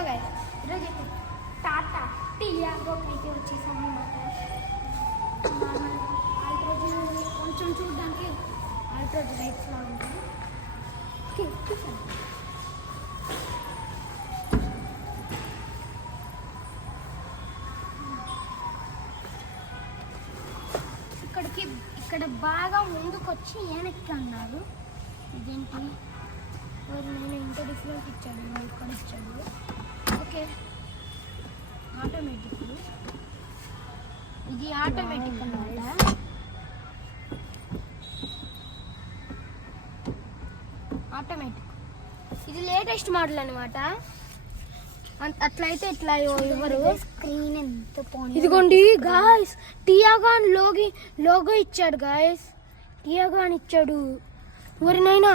Hello guys, ఈరోజు టాటా టియాగోకి వచ్చేసాం అన్నమాట. ఆల్ట్రోజ్ కొంచెం చూడడానికి ఆల్ట్రోజ్ రైట్స్లో ఉంటుంది. చూసాను ఇక్కడ బాగా ముందుకొచ్చి వెనక్కి అన్నారు. ఇదేంటి నేను ఇంత డిఫరెంట్ ఇచ్చాడు, ఇక్కడ ఇచ్చాడు. Okay, automatic. ఇది ఆటోమేటిక్ అన్నమాట. ఆటోమేటిక్ ఇది లేటెస్ట్ మోడల్ అనమాట. అట్లయితే ఇట్లా ఎవరు స్క్రీన్ ఎంత ఇదిగోండి గాయస్, టియాగాన్ లోగో ఇచ్చాడు గాయస్. టియాగాన్ ఇచ్చాడు. ఎవరినైనా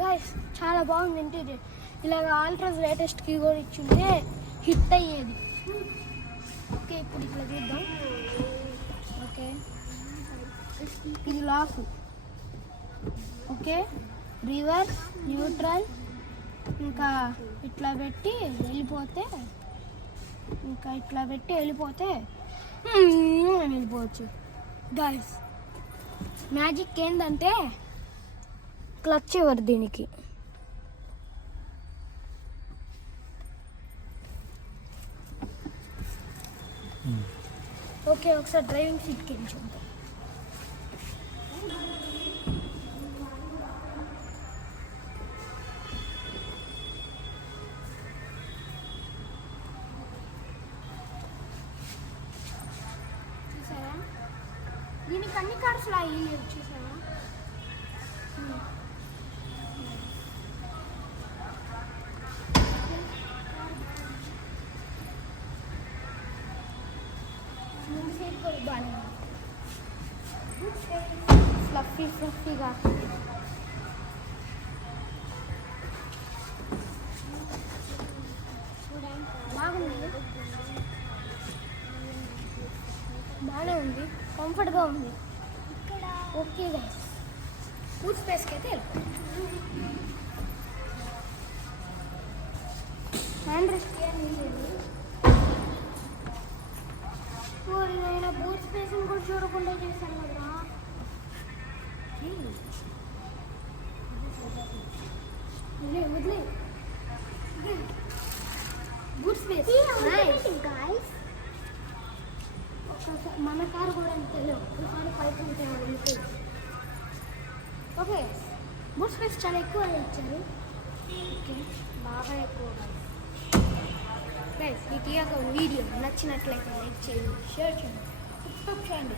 గాయస్ చాలా బాగుంది ఇంటీరియర్. ఇలాగ ఆల్ట్రాస్ లేటెస్ట్ కీబోర్డ్ ఇచ్చింటే హిట్ అయ్యేది. ఓకే, ఇప్పుడు ఇట్లా తీద్దాం. ఓకే, ఇది లాక్. ఓకే, రివర్స్, న్యూట్రల్, ఇంకా ఇట్లా పెట్టి వెళ్ళిపోతే వెళ్ళిపోవచ్చు. గాయస్ మ్యాజిక్ ఏంటంటే క్లచ్ ఇవ్వరు దీనికి. ఓకే, ఒకసారి డ్రైవింగ్ సీట్కి వెళ్ళి చూద్దాం. చూసారా, దీనికి అన్ని కార్స్ లా చూసారా. ఫ్లఫీగా బాగానే ఉంది, కంఫర్ట్గా ఉంది. ఓకే గైస్, బూట్ స్పేస్కి అయితే హ్యాండ్ రెస్ట్ నేను బూట్ స్పేస్ని కూడా చూడకుండా చేశాను కదా. వదిలే బూట్ స్పేస్ గాయస్. మన కారు కూడా ఒకసారి పైకి వెళ్తే ఓకే, బూట్ స్పేస్ చాలా ఎక్కువ ఇచ్చారు. ఓకే, బాగా ఎక్కువ. గైస్, ఈ టియాగో వీడియో నచ్చినట్లయితే లైక్ చేయండి, షేర్ చేయండి, సబ్స్క్రైబ్ చేయండి.